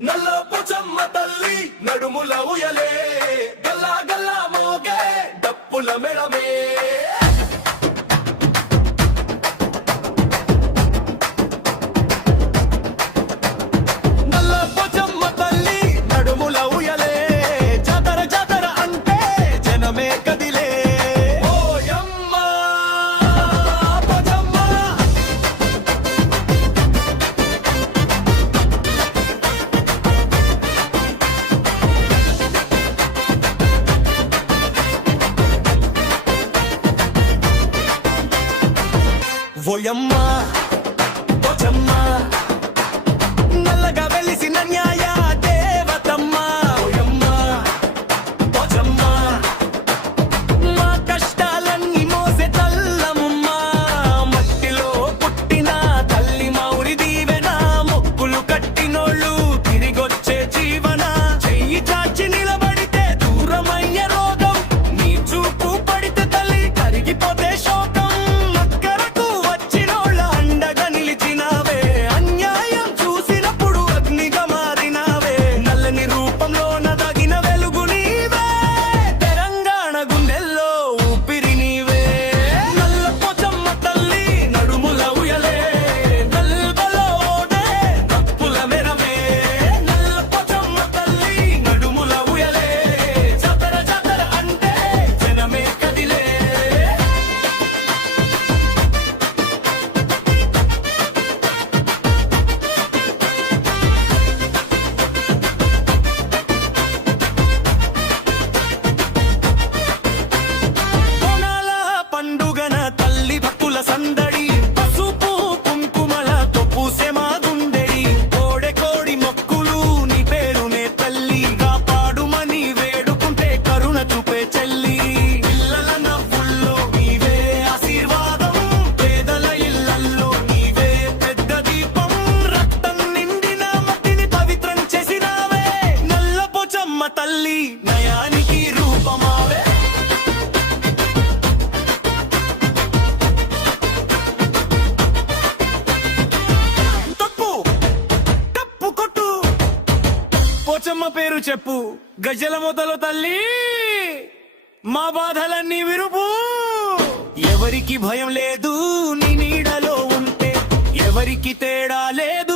నల్ల పోచమ్మ తల్లి నడుముల ఉయలే గల్లా గల్లా మోగే డప్పుల మెడమే నల్ల పోచమ్మ తల్లి నడుముల ఉయలే జాతర జాతర అంటే జనమే కదిలే ఓయమ్మ పోచమ్మ ఓయమ్మ పోచమ్మ నల్లగా వెలిసిన న్యాయ దేవతమ్మ ఓయమ్మ పోచమ్మ మా కష్టాలన్నీ మోసే తల్లమ్మ మట్టిలో పుట్టిన తల్లి మౌరి దీవెన మొక్కులు కట్టినోళ్ళు తిరిగొచ్చే జీవన చెయ్యి చాచి నిలబడితే దూరమయ్యే రోగం నీ చూపు పడితే తల్లి కరిగిపోతే శోకం అక్కరకు వచ్చినోళ్ళ అండగా నిలిచినావే అన్యాయం చూసినప్పుడు అగ్నిగా మారినావే నల్లని రూపంలో నదగిన వెలుగు నీవే తెలంగాణ గుండెల్లో ఊపిరి నీవే నల్ల పోచమ్మ తల్లి నడుముల ఉయలే నల్బలో ఓడే తప్పుల మెరమే నల్ల పోచమ్మ తల్లి నడుముల ఉయలే జాతర జాతర అంటే జనమే కదిలే బోనాల పండుగన తల్లి భక్తుల సందడి పసుపు కుంకుమలతో పూసే మా గుండెడి కోడె కోడి మొక్కులు నీ పేరునే తల్లి కాపాడుమని వేడుకుంటే కరుణ చూపే చెల్లి పిల్లల నవ్వుల్లో నీవే ఆశీర్వాదం పేదల ఇళ్లల్లో నీవే పెద్ద దీపం రక్తం నిండిన మట్టిని పవిత్రం చేసినావే నల్ల పోచమ్మ తల్లి నయానికి రూపమావే తప్పు తప్పు కొట్టు పోచమ్మ పేరు చెప్పు గజల మొదలు తల్లి మా బాధలన్నీ విరుపు ఎవరికి భయం లేదు నీ నీడలో ఉంటే ఎవరికి తేడా లేదు